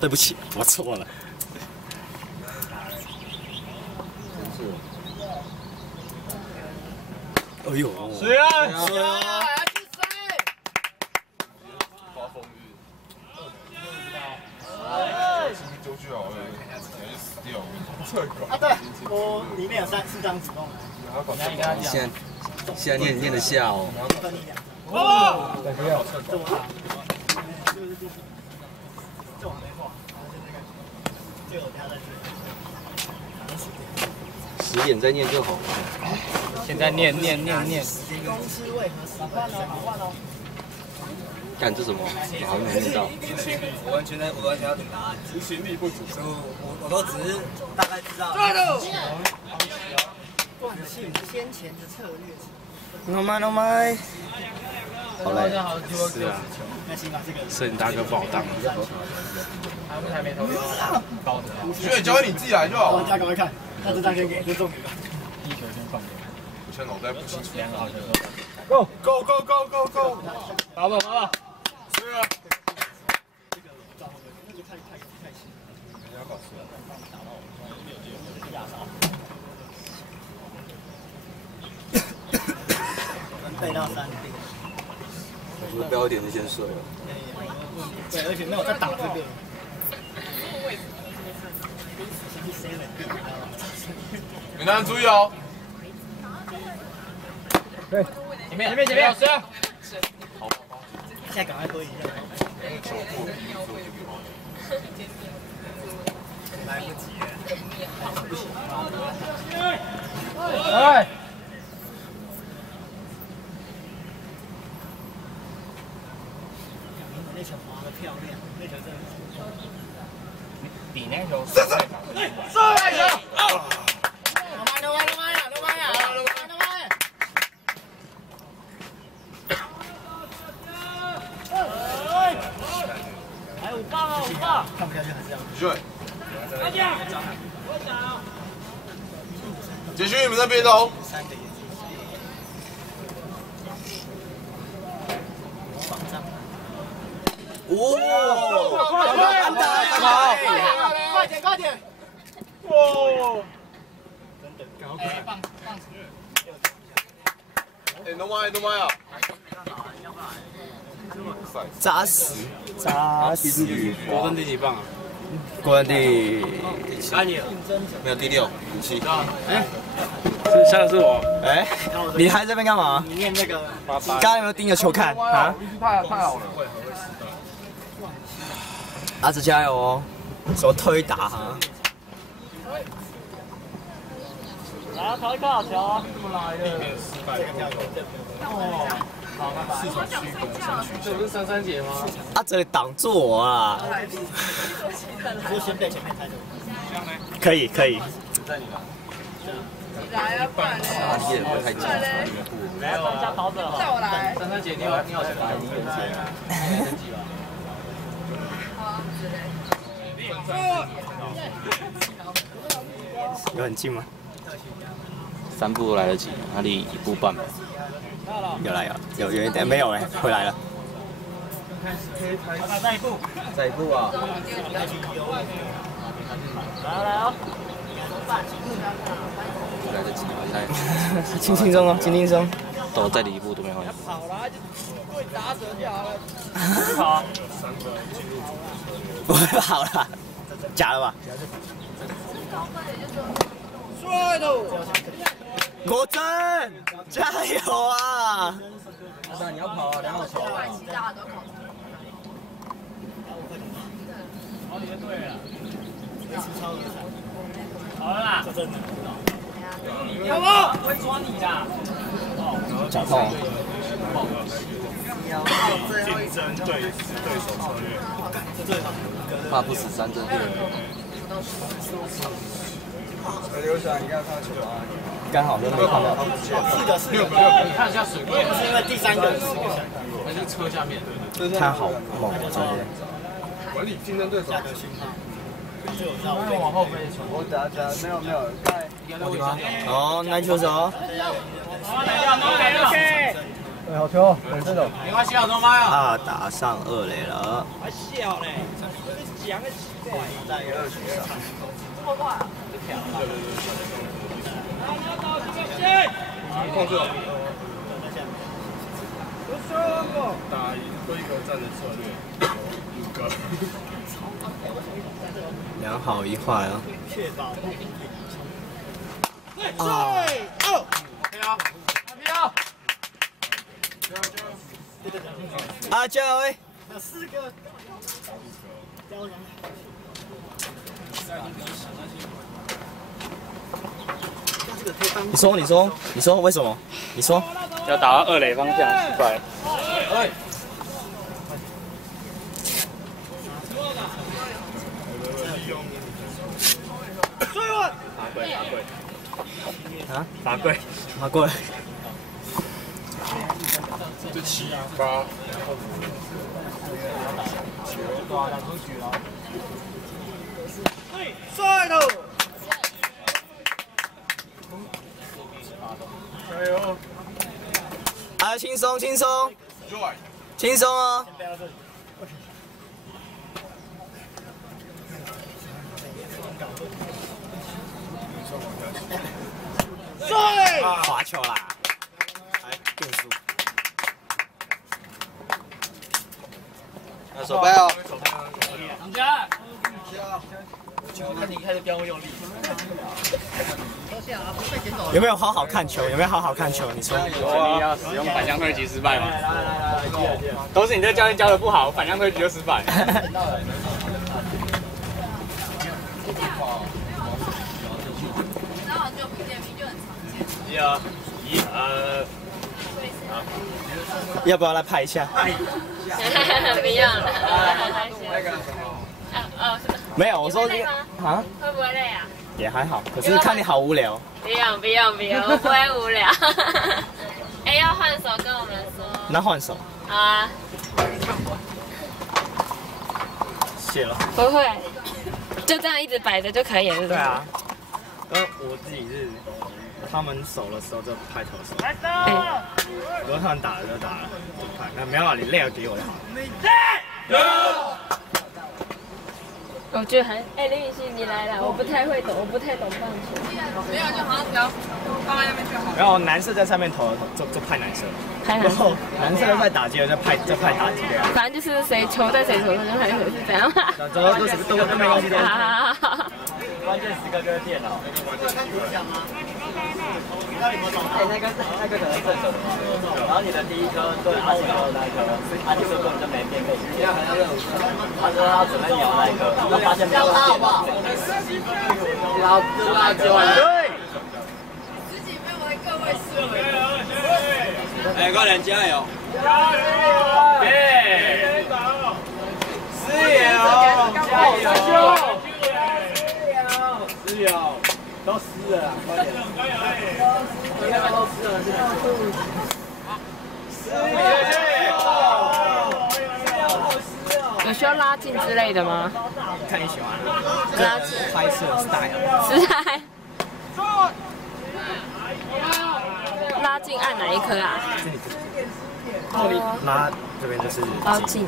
对不起，我错了。哎呦！谁啊？谁啊？刮风日。丢去好了，感觉死掉。啊，对，我里面有4张纸供。现在念得下哦。哦，不要，这我打，这我没画，这我等下再10点再念就好。现在念。公司为何失败？3干这什么？我还没念到。我完全要等答案。执行力不足，所以我都只是大概知道。惯性先前的策略。No my。好累。是啊。那行吧，这个。摄影大哥不好当。还没投高的。学姐交给你自己来就好。玩家赶快看，那这张先给，这重点。第一球先放。我现在脑袋不清楚。2个好球。Go！ 打吧。是啊。那个太细。人家搞事了。背到3点。我说不要点就先睡了。对，而且没有在打这边。美男注意哦。对，前面，是啊。现在赶快推一下。来不及了。哎。那球滑得漂亮，那球真的比那球。还有5棒啊，5棒！看不下去还是要。对。杰勋，你们在边哦。3个眼睛。防障。快点！哇！真的，高棒！哎，No my 啊！扎死！国登第几棒啊？国安第按你了。没有第6、第7。哎，下的是我。哎，你还在这边干嘛？你念那个刚刚有没有盯着球看啊？太好了。阿志加油哦！手推打哈。来，投一颗好球哦！怎么来的？失败。哦，好，4种区隔3曲这不是33节吗？啊，这里挡住我啊！就先被前面抬走。可以。来啊，不然啊，你也不会太紧张。来，当家跑者了。带我来。 33节，你有钱来1元节。登记吧。好，之类。有很近吗？3步来得及，哪里1步半吧？有一点没有哎，回来了。再一步啊！来哦！来得及，来，轻轻松，都再离1步都没关系。好啦，就对打者就好了。好。不会好了，假的吧？帅的！国珍，加油啊！那你要跑啊，2好球啊！其他都考。好，你就对了。好了啦，这真的。有吗？会抓你啦。脚痛。竞争对手策略。怕不死3针猎人。刘翔，你看他球啊，刚好都没看到。4个，你看一下水位，是因为第3个4个下，还是车下面？他好猛，这些。管理竞争对手。下个讯号。往后飞球。我打没有，盖。哦，篮球手。对，好球，没关系啊，都妈呀！打上2垒了。还笑嘞。两个奇怪。在娱乐学上。这么快啊？控制好。打规格战的策略有5个。良好一坏啊。确保。啊！阿娇哎，有4个。你说为什么？你说要打到2垒方向，失败。拿过来。这7、8。帅的。加油！啊，轻松哦。帅！滑球啦，来变速。那手背哦。唐家。我看你开始标用力。有没有好好看球？你说。你要使用反向推击失败吗？都是你这教练教的不好，反向推击就失败。然后就比电瓶就很常见。要不要来拍一下？不要了。那个什么。没有，我说这个啊，会不会累啊？也还好，可是看你好无聊。不用，我不会无聊。哎，要换手跟我们说。那换手。好啊。谢了。不会，就这样一直摆着就可以了。对啊。我自己是，他们手的时候就拍投手。如果他们打了就打了，就拍。那没办法，你累了给我就好了。我觉得林雨欣你来了，我不太懂棒球。没有，就好像只要放在那边就好。然后男生在上面投就拍男生，然后男生在打击的就拍打击的。反正就是谁球在谁手上就拍谁，是这样吗？都没关系的。关键时刻就是电脑。那个可能正手，然后你的第一颗对阿伟的那一颗，他这个根本就没变，现在好像他说他准备秒那一颗，他发现没有变，然后就拉接完对。10几分为各位4位。哎，快点加油！加油！耶！加油！都湿了，快点！你看都湿了，现在。有需要拉近之类的吗？看你喜欢。拉近。拍摄 style。拉近按哪一颗啊？拉这边就是拉近。